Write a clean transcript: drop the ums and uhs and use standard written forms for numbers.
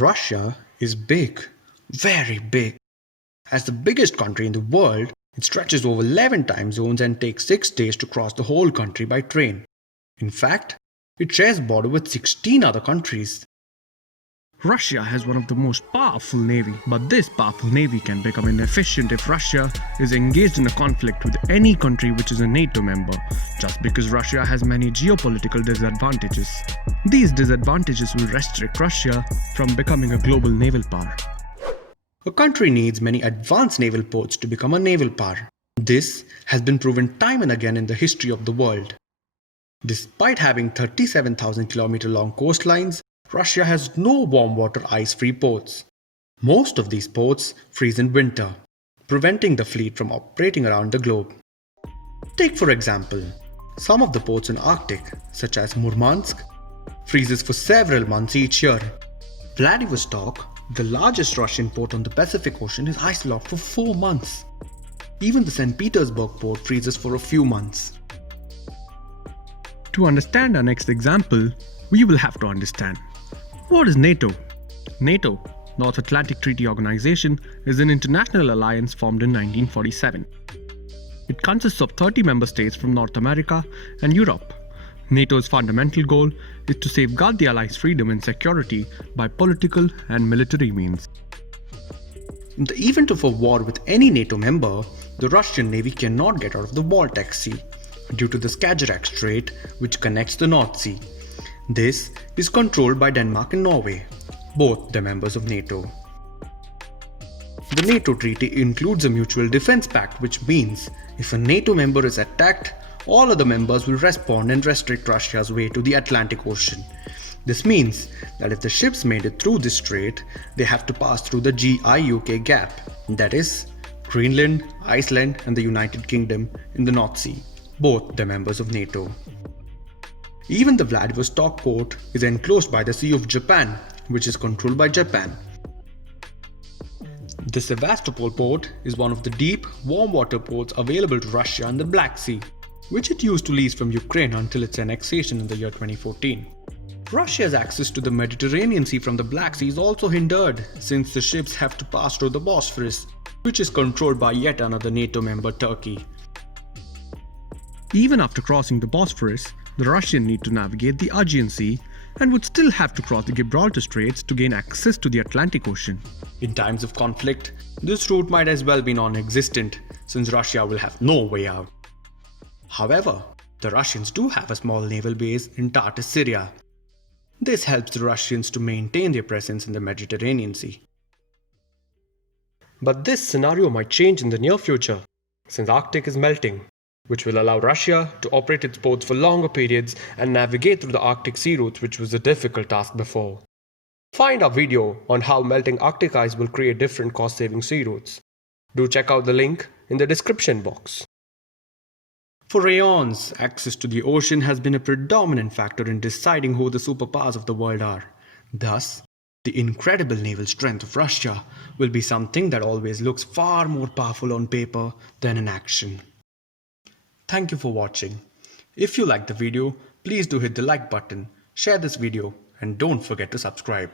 Russia is big, very big. As the biggest country in the world, it stretches over 11 time zones and takes 6 days to cross the whole country by train. In fact, it shares border with 16 other countries. Russia has one of the most powerful navy, but this powerful navy can become inefficient if Russia is engaged in a conflict with any country which is a NATO member, just because Russia has many geopolitical disadvantages. These disadvantages will restrict Russia from becoming a global naval power. A country needs many advanced naval ports to become a naval power. This has been proven time and again in the history of the world. Despite having 37,000 km long coastlines, Russia has no warm water ice-free ports. Most of these ports freeze in winter, preventing the fleet from operating around the globe. Take for example, some of the ports in Arctic, such as Murmansk, freezes for several months each year. Vladivostok, the largest Russian port on the Pacific Ocean, is ice-locked for 4 months. Even the St. Petersburg port freezes for a few months. To understand our next example, we will have to understand what is NATO. NATO, North Atlantic Treaty Organization, is an international alliance formed in 1947. It consists of 30 member states from North America and Europe. NATO's fundamental goal is to safeguard the allies' freedom and security by political and military means. In the event of a war with any NATO member, the Russian Navy cannot get out of the Baltic Sea due to the Skagerrak Strait, which connects the North Sea. This is controlled by Denmark and Norway, both the members of NATO. The NATO treaty includes a mutual defense pact, which means if a NATO member is attacked, all other members will respond and restrict Russia's way to the Atlantic Ocean. This means that if the ships made it through this strait, they have to pass through the GI-UK gap, that is, Greenland, Iceland and the United Kingdom in the North Sea, both the members of NATO. Even the Vladivostok port is enclosed by the Sea of Japan, which is controlled by Japan. The Sevastopol Port is one of the deep, warm water ports available to Russia in the Black Sea, which it used to lease from Ukraine until its annexation in the year 2014. Russia's access to the Mediterranean Sea from the Black Sea is also hindered, since the ships have to pass through the Bosphorus, which is controlled by yet another NATO member, Turkey. Even after crossing the Bosphorus, the Russians need to navigate the Aegean Sea and would still have to cross the Gibraltar Straits to gain access to the Atlantic Ocean. In times of conflict, this route might as well be non-existent, since Russia will have no way out. However, the Russians do have a small naval base in Tartus, Syria. This helps the Russians to maintain their presence in the Mediterranean Sea. But this scenario might change in the near future, since Arctic is melting, which will allow Russia to operate its ports for longer periods and navigate through the Arctic sea routes, which was a difficult task before. Find our video on how melting Arctic ice will create different cost-saving sea routes. Do check out the link in the description box. For aeons, access to the ocean has been a predominant factor in deciding who the superpowers of the world are. Thus, the incredible naval strength of Russia will be something that always looks far more powerful on paper than in action. Thank you for watching. If you liked the video, please do hit the like button, share this video, and don't forget to subscribe.